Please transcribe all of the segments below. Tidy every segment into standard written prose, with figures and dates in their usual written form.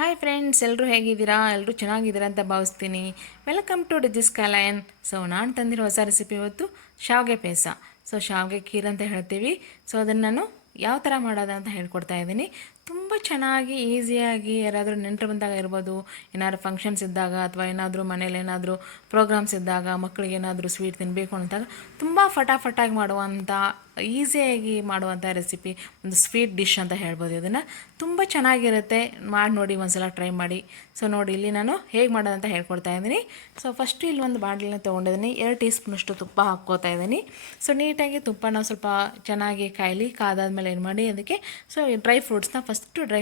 Hi friends, ಎಲ್ಲರೂ ಹೇಗಿದ್ದೀರಾ? ಎಲ್ಲರೂ ಚೆನ್ನಾಗಿದ್ದೀರಾ ಅಂತ ಭಾವಿಸ್ತೀನಿ. ವೆಲ್ಕಮ್ ಟು ಡಿಜಿಸ್ ಕಲೈನ್. ಸೊ ನಾನು ತಂದಿರೋ ಹೊಸ ರೆಸಿಪಿ ಇವತ್ತು ಶಾವಿಗೆ ಪಾಯಸ. ಸೊ ಶಾವಿಗೆ ಖೀರ್ ಅಂತ ಹೇಳ್ತೀವಿ. ಸೊ ಅದನ್ನು ನಾನು ಯಾವ ಥರ ಮಾಡೋದು ಅಂತ ಹೇಳ್ಕೊಡ್ತಾ ಇದ್ದೀನಿ. ತುಂಬ ಚೆನ್ನಾಗಿ ಈಸಿಯಾಗಿ ಯಾರಾದರೂ ನೆಂಟರು ಬಂದಾಗ ಇರ್ಬೋದು, ಏನಾದ್ರು ಫಂಕ್ಷನ್ಸ್ ಇದ್ದಾಗ ಅಥವಾ ಏನಾದರೂ ಮನೇಲಿ ಏನಾದರೂ ಪ್ರೋಗ್ರಾಮ್ಸ್ ಇದ್ದಾಗ, ಮಕ್ಕಳಿಗೆ ಏನಾದರೂ ಸ್ವೀಟ್ ತಿನ್ನಬೇಕು ಅಂತಾಗ ತುಂಬ ಫಟಾಫಟಾಗಿ ಮಾಡುವಂಥ, ಈಸಿಯಾಗಿ ಮಾಡುವಂಥ ರೆಸಿಪಿ, ಒಂದು ಸ್ವೀಟ್ ಡಿಶ್ ಅಂತ ಹೇಳ್ಬೋದು. ಇದನ್ನು ತುಂಬ ಚೆನ್ನಾಗಿರುತ್ತೆ. ಮಾಡಿ ನೋಡಿ, ಒಂದ್ಸಲ ಟ್ರೈ ಮಾಡಿ. ಸೊ ನೋಡಿ, ಇಲ್ಲಿ ನಾನು ಹೇಗೆ ಮಾಡೋದಂತ ಹೇಳ್ಕೊಡ್ತಾ ಇದ್ದೀನಿ. ಸೊ ಫಸ್ಟು ಇಲ್ಲಿ ಒಂದು ಬಾಣಲಿನ ತೊಗೊಂಡಿದ್ದೀನಿ. 2 ಟೀ ಸ್ಪೂನಷ್ಟು ತುಪ್ಪ ಹಾಕ್ಕೋತಾ ಇದ್ದೀನಿ. ಸೊ ನೀಟಾಗಿ ತುಪ್ಪನ ಸ್ವಲ್ಪ ಚೆನ್ನಾಗಿ ಕಾಯಲಿ. ಕಾದಾದ್ಮೇಲೆ ಏನು ಮಾಡಿ ಅದಕ್ಕೆ ಸೊ ಡ್ರೈ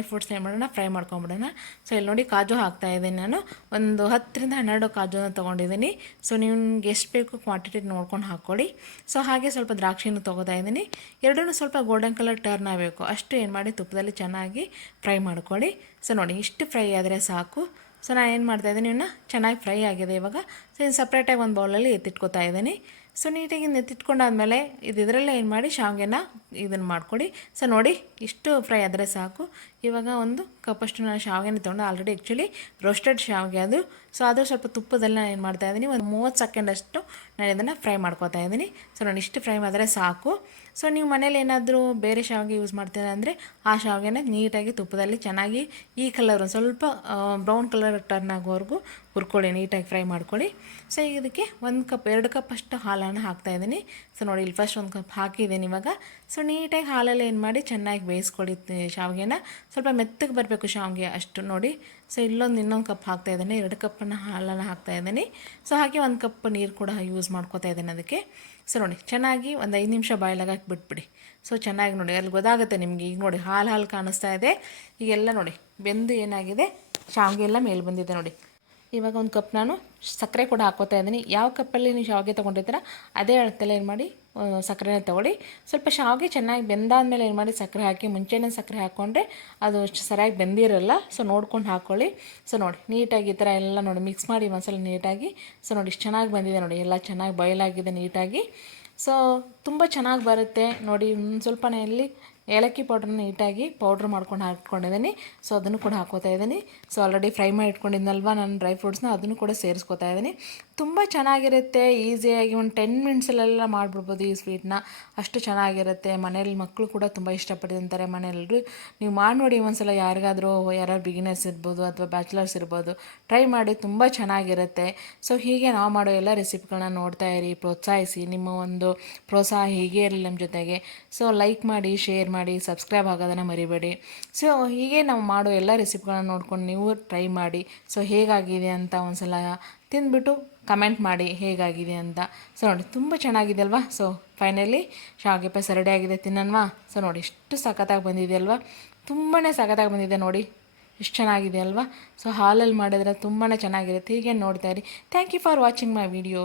ಫ್ರೂಟ್ಸ್ನ ಏನು ಮಾಡೋಣ, ಫ್ರೈ ಮಾಡ್ಕೊಂಬಿಡೋಣ. ಸೊ ಇಲ್ಲಿ ನೋಡಿ, ಕಾಜು ಹಾಕ್ತಾ ಇದ್ದೀನಿ. ನಾನು ಒಂದು 10ರಿಂದ 12 ಕಾಜುನ ತೊಗೊಂಡಿದ್ದೀನಿ. ಸೊ ನಿಮ್ಗೆ ಎಷ್ಟು ಬೇಕು ಕ್ವಾಂಟಿಟಿ ನೋಡ್ಕೊಂಡು ಹಾಕ್ಕೊಳ್ಳಿ. ಸೊ ಹಾಗೆ ಸ್ವಲ್ಪ ದ್ರಾಕ್ಷಿನೂ ತೊಗೋತಾ ಇದ್ದೀನಿ. ಎರಡೂ ಸ್ವಲ್ಪ ಗೋಲ್ಡನ್ ಕಲರ್ ಟರ್ನ್ ಆಗಬೇಕು, ಅಷ್ಟು ಏನು ಮಾಡಿ ತುಪ್ಪದಲ್ಲಿ ಚೆನ್ನಾಗಿ ಫ್ರೈ ಮಾಡ್ಕೊಳ್ಳಿ. ಸೊ ನೋಡಿ, ಇಷ್ಟು ಫ್ರೈ ಆದರೆ ಸಾಕು. ಸೊ ನಾನು ಏನು ಮಾಡ್ತಾಯಿದ್ದೀನಿ, ಇವನ್ನ ಚೆನ್ನಾಗಿ ಫ್ರೈ ಆಗಿದೆ ಇವಾಗ. ಸೊ ಇನ್ನು ಸಪ್ರೇಟಾಗಿ ಒಂದು ಬೌಲಲ್ಲಿ ಎತ್ತಿಟ್ಕೊತಾ ಇದ್ದೀನಿ. ಸೊ ನೀಟಾಗಿ ಎತ್ತಿಟ್ಕೊಂಡಾದ್ಮೇಲೆ ಇದರಲ್ಲೇ ಏನು ಮಾಡಿ ಶಾವಿಗೆನ ಇದನ್ನು ಮಾಡ್ಕೊಳ್ಳಿ. ಸೊ ನೋಡಿ, ಇಷ್ಟು ಫ್ರೈ ಆದರೆ ಸಾಕು. ಇವಾಗ ಒಂದು ಕಪ್ಪಷ್ಟು ನಾನು ಶಾವಿಗೆನ ತೊಗೊಂಡು, ಆಲ್ರೆಡಿ ಆ್ಯಕ್ಚುಲಿ ರೋಸ್ಟೆಡ್ ಶಾವಿಗೆ ಅದು. ಸೊ ಅದು ಸ್ವಲ್ಪ ತುಪ್ಪದಲ್ಲಿ ನಾನು ಏನು ಮಾಡ್ತಾಯಿದ್ದೀನಿ, ಒಂದು 30 ಸೆಕೆಂಡಷ್ಟು ನಾನು ಇದನ್ನು ಫ್ರೈ ಮಾಡ್ಕೊತಾ ಇದ್ದೀನಿ. ಸೊ ನಾನು ಇಷ್ಟು ಫ್ರೈ ಮಾಡಿದ್ರೆ ಸಾಕು. ಸೊ ನೀವು ಮನೇಲಿ ಏನಾದರೂ ಬೇರೆ ಶಾವಿಗೆ ಯೂಸ್ ಮಾಡ್ತೀರಾ ಅಂದರೆ ಆ ಶಾವಿಗೆನ ನೀಟಾಗಿ ತುಪ್ಪದಲ್ಲಿ ಚೆನ್ನಾಗಿ ಈ ಕಲರ್ ಒಂದು ಸ್ವಲ್ಪ ಬ್ರೌನ್ ಕಲರ್ ಟರ್ನ್ ಆಗೋವರೆಗೂ ಹುರ್ಕೊಳ್ಳಿ, ನೀಟಾಗಿ ಫ್ರೈ ಮಾಡ್ಕೊಳ್ಳಿ. ಸೊ ಇದಕ್ಕೆ 2 ಕಪ್ ಅಷ್ಟು ಹಾಲನ್ನು ಹಾಕ್ತಾಯಿದ್ದೀನಿ. ಸೊ ನೋಡಿ, ಇಲ್ಲಿ ಫಸ್ಟ್ 1 ಕಪ್ ಹಾಕಿದ್ದೀನಿ ಇವಾಗ. ಸೊ ನೀಟಾಗಿ ಹಾಲಲ್ಲಿ ಏನು ಮಾಡಿ ಚೆನ್ನಾಗಿ ಬೇಯಿಸ್ಕೊಳ್ಳಿ ಶಾವಿಗೆನ. ಸ್ವಲ್ಪ ಮೆತ್ತಗೆ ಬರಬೇಕು ಶಾವಿಗೆ ಅಷ್ಟು ನೋಡಿ. ಸೊ ಇನ್ನೊಂದು ಕಪ್ ಹಾಕ್ತಾಯಿದ್ದೀನಿ. 2 ಕಪ್ಪನ್ನು ಹಾಲನ್ನು ಹಾಕ್ತಾಯಿದ್ದೀನಿ. ಸೊ ಹಾಗೆ 1 ಕಪ್ ನೀರು ಕೂಡ ಯೂಸ್ ಮಾಡ್ಕೊತಾ ಇದ್ದೀನಿ ಅದಕ್ಕೆ. ಸೊ ನೋಡಿ, ಚೆನ್ನಾಗಿ ಒಂದು 5 ನಿಮಿಷ ಬಾಯ್ಲಾಗಿ ಬಿಟ್ಬಿಡಿ. ಸೊ ಚೆನ್ನಾಗಿ ನೋಡಿ, ಅಲ್ಲಿ ಗೊತ್ತಾಗುತ್ತೆ ನಿಮಗೆ. ಈಗ ನೋಡಿ, ಹಾಲು ಕಾಣಿಸ್ತಾ ಇದೆ. ಈಗೆಲ್ಲ ನೋಡಿ ಬೆಂದು ಏನಾಗಿದೆ, ಶಾವಿಗೆ ಎಲ್ಲ ಮೇಲೆ ಬಂದಿದೆ ನೋಡಿ. ಇವಾಗ 1 ಕಪ್ ನಾನು ಸಕ್ಕರೆ ಕೂಡ ಹಾಕ್ಕೋತಾ ಇದ್ದೀನಿ. ಯಾವ ಕಪ್ಪಲ್ಲಿ ನೀವು ಶಾವಿಗೆ ತೊಗೊಂಡಿರ್ತೀರ ಅದೇ ಅಳತೆಲ್ಲ ಏನು ಮಾಡಿ ಸಕ್ಕರೆನ ತೊಗೊಳ್ಳಿ. ಸ್ವಲ್ಪ ಶಾವಿಗೆ ಚೆನ್ನಾಗಿ ಬೆಂದಾದ್ಮೇಲೆ ಏನು ಮಾಡಿ ಸಕ್ಕರೆ ಹಾಕಿ, ಮುಂಚೆನೇ ಸಕ್ಕರೆ ಹಾಕ್ಕೊಂಡ್ರೆ ಅದು ಸರಿಯಾಗಿ ಬೆಂದಿರಲ್ಲ. ಸೊ ನೋಡ್ಕೊಂಡು ಹಾಕ್ಕೊಳ್ಳಿ. ಸೊ ನೋಡಿ, ನೀಟಾಗಿ ಈ ಥರ ಎಲ್ಲ ನೋಡಿ ಮಿಕ್ಸ್ ಮಾಡಿ ಒಂದ್ಸಲ ನೀಟಾಗಿ. ಸೊ ನೋಡಿ, ಇಷ್ಟು ಚೆನ್ನಾಗಿ ಬಂದಿದೆ ನೋಡಿ, ಎಲ್ಲ ಚೆನ್ನಾಗಿ ಬಾಯ್ಲಾಗಿದೆ ನೀಟಾಗಿ. ಸೊ ತುಂಬ ಚೆನ್ನಾಗಿ ಬರುತ್ತೆ ನೋಡಿ. ಸ್ವಲ್ಪ ಎಲ್ಲಿ ಏಲಕ್ಕಿ ಪೌಡ್ರನ್ನ ನೀಟಾಗಿ ಪೌಡ್ರ್ ಮಾಡ್ಕೊಂಡು ಹಾಕ್ಕೊಂಡಿದ್ದೀನಿ. ಸೊ ಅದನ್ನು ಕೂಡ ಹಾಕ್ಕೋತಾ ಇದ್ದೀನಿ. ಸೊ ಆಲ್ರೆಡಿ ಫ್ರೈ ಮಾಡಿ ಇಟ್ಕೊಂಡಿದ್ನಲ್ವ ನಾನು ಡ್ರೈ ಫ್ರೂಟ್ಸ್ನ, ಅದನ್ನು ಕೂಡ ಸೇರಿಸ್ಕೋತಾ ಇದ್ದೀನಿ. ತುಂಬ ಚೆನ್ನಾಗಿರುತ್ತೆ. ಈಸಿಯಾಗಿ ಒಂದು 10 ಮಿನಿಟ್ಸಲ್ಲೆಲ್ಲ ಮಾಡಿಬಿಡ್ಬೋದು ಈ ಸ್ವೀಟ್ನ. ಅಷ್ಟು ಚೆನ್ನಾಗಿರುತ್ತೆ. ಮನೇಲಿ ಮಕ್ಕಳು ಕೂಡ ತುಂಬ ಇಷ್ಟಪಟ್ಟು ತಿಂತಾರೆ ಮನೆಯಲ್ಲರೂ. ನೀವು ಮಾಡಿ ನೋಡಿ ಒಂದ್ಸಲ. ಯಾರು ಬಿಗಿನರ್ಸ್ ಇರ್ಬೋದು ಅಥವಾ ಬ್ಯಾಚುಲರ್ಸ್ ಇರ್ಬೋದು, ಟ್ರೈ ಮಾಡಿ, ತುಂಬ ಚೆನ್ನಾಗಿರುತ್ತೆ. ಸೊ ಹೀಗೆ ನಾವು ಮಾಡೋ ಎಲ್ಲ ರೆಸಿಪಿಗಳನ್ನ ನೋಡ್ತಾ ಇರಿ, ಪ್ರೋತ್ಸಾಹಿಸಿ. ನಿಮ್ಮ ಒಂದು ಪ್ರೋತ್ಸಾಹ ಹೀಗೆ ಇರಲಿ ನಮ್ಮ ಜೊತೆಗೆ. ಸೊ ಲೈಕ್ ಮಾಡಿ, ಶೇರ್ ಮಾಡಿ, ಸಬ್ಸ್ಕ್ರೈಬ್ ಆಗೋದನ್ನು ಮರಿಬೇಡಿ. ಸೊ ಹೀಗೆ ನಾವು ಮಾಡೋ ಎಲ್ಲ ರೆಸಿಪಿಗಳನ್ನ ನೋಡ್ಕೊಂಡು ನೀವು ಟ್ರೈ ಮಾಡಿ. ಸೊ ಹೇಗಾಗಿದೆ ಅಂತ ಒಂದ್ಸಲ ತಿಂದ್ಬಿಟ್ಟು ಕಮೆಂಟ್ ಮಾಡಿ ಹೇಗಾಗಿದೆ ಅಂತ. ಸೊ ನೋಡಿ, ತುಂಬ ಚೆನ್ನಾಗಿದೆ ಅಲ್ವಾ. ಸೊ ಫೈನಲಿ ಶಾವಿಗೆ ಪಾಯಸ ರೆಡಿ ಆಗಿದೆ, ತಿನ್ನೋಣವಾ? ಸೊ ನೋಡಿ, ಎಷ್ಟು ಸಖತ್ತಾಗಿ ಬಂದಿದೆ ಅಲ್ವಾ, ತುಂಬಾ ಸಖತ್ತಾಗಿ ಬಂದಿದೆ ನೋಡಿ, ಎಷ್ಟು ಚೆನ್ನಾಗಿದೆ ಅಲ್ವಾ. ಸೊ ಹಾಲಲ್ಲಿ ಮಾಡಿದ್ರೆ ತುಂಬಾ ಚೆನ್ನಾಗಿರುತ್ತೆ. ಹೀಗೆ ನೋಡ್ತಾ ಇರಿ. Thank you for watching my video.